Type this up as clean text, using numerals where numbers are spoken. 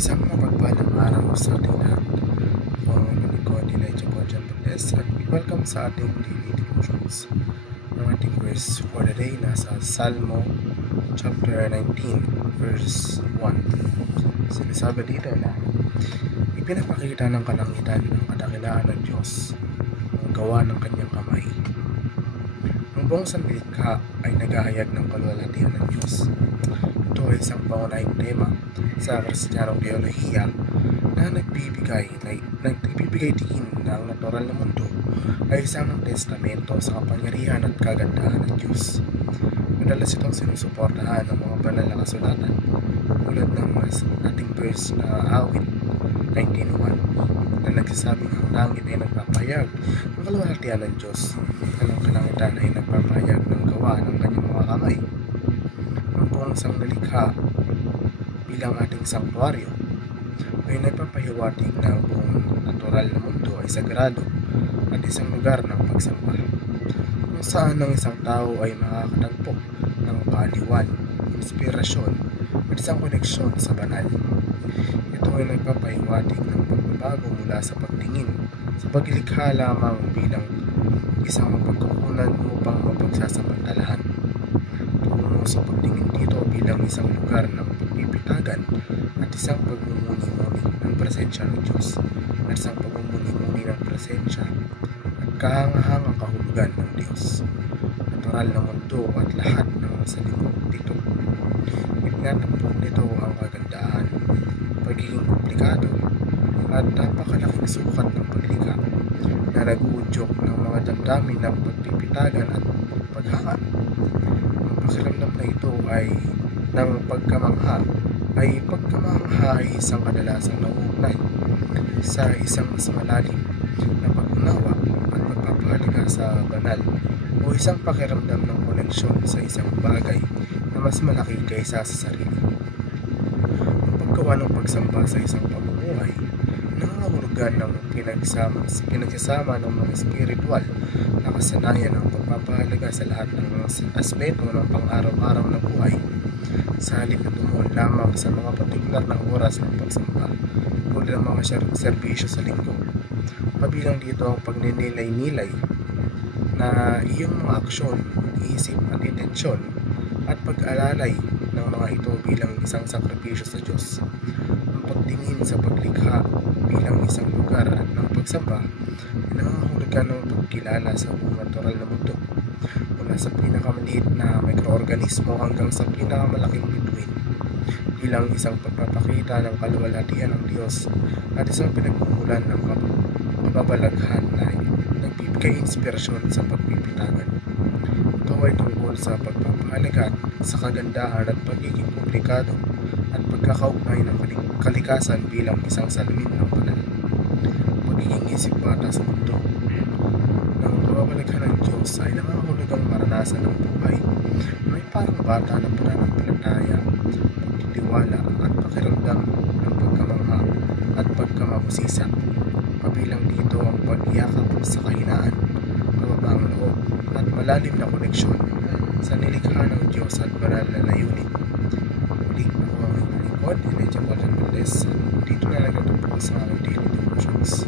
Isang mapagpalang araw sa ating lahat. Ako ang inyong lingkod, Elijah Bonjan Valdez, at welcome sa ating daily devotions. Ang ating verse for the day nasa Salmo chapter 19, verse 1. Sinasabi dito na ipinapakita ng kalangitan ang kadakilaan ng Diyos, ang gawa ng kanyang kamay. Ang buong sanlilikha ay naghahayag ng kaluwalhatian ng Diyos. Ito ay isang pangunahing tema sa Kristiyanong teolohiya na nagbibigay diin na ang natural na mundo ay isang testamento sa kapangyarihan at kagandahan ng Diyos. Madalas itong sinusuportahan ng mga banal na kasulatan tulad ng ating verse na awit 19:1 na nagsasabing ang langit ay nagpapahayag ng kaluwalhatian ng Diyos at ang kalangitan ay nagpapahayag ng gawa ng kanyang mga kamay. Ang buong sangnilikha bilang ating sanktuaryo ay nagpapahiwatig na ang buong natural na mundo ay sagrado at isang lugar ng pagsamba kung saan ang isang tao ay makakatagpo ng kaaliwan, inspirasyon at isang koneksyon sa banal. Ito ay nagpapahiwatig ng pagbabago mula sa pagtingin sa paglikha lamang bilang isang mapagkukunan upang mapagsasamantalahan tungo sa pagtingin dito bilang isang lugar ng pagpipitagan at isang pagmumuni-muni ng presensya ng Diyos at isang pagmumuni-muni ng presensya at kahangahangang kahulugan ng Diyos, natural na mundo at lahat ng salibot dito. Itinatampok nito ang kagandahan, pagiging komplikado at napakalaking sukat ng paglikha na nag-uudyok ng mga damdamin ng pagpipitagan at paghanga. Ang pakiramdam na ito ay ng pagkamangha ay isang kadalasang nauugnay sa isang mas malalim na pag-unawa at pagpapahalaga sa banal o isang pakiramdam ng koneksyon sa isang bagay na mas malaki kaysa sa sarili. Ang paggawa ng pagsamba sa isang pamumuhay nangangahulugan ng pinagsasama ng mga spiritual na kasanayan ng pagpapahalaga sa lahat ng mga aspeto ng pang-araw-araw na buhay sa halip na tumuon lamang sa mga partikular na oras ng pagsamba tulad ng mga serbisyo sa linggo. Kabilang dito ang pagninilay-nilay na iyong mga aksyon, isip at intensyon at pag-alalay ng mga ito bilang isang sakripisyo sa Diyos. Ang pagtingin sa paglikha bilang isang lugar ng pagsamba ay nangangahulugan ng pagkilala sa buong natural na mundo, mula sa pinakamaliit na mikroorganismo hanggang sa pinakamalaking bituin, bilang isang pagpapakita ng kaluwalhatian ng Diyos at isang pinagmumulan ng kababalaghan na nagbibigay inspirasyon sa pagpipitagan. Ito ay tungkol sa pagpapahalaga sa kagandahan at pagiging komplikado at pagkakaugnay ng kalikasan bilang isang salamin ng banal. Pagiging isip bata sa mundo ng kababalaghan ng Diyos ay nangangahulugang maranasan ng buhay may parang bata na pananampalataya, pagtitiwala at pakiramdam ng pagkamangha at pagkamabusisa. Kabilang dito ang pagyakap sa kahinaan, kababaang loob at malalim na koneksyon sa nilikha ng Diyos at banal na layunin. Muli ako ang inyong lingkod, Elijah Bonjan Valdez, at dito na nagtatapos sa aming daily devotions.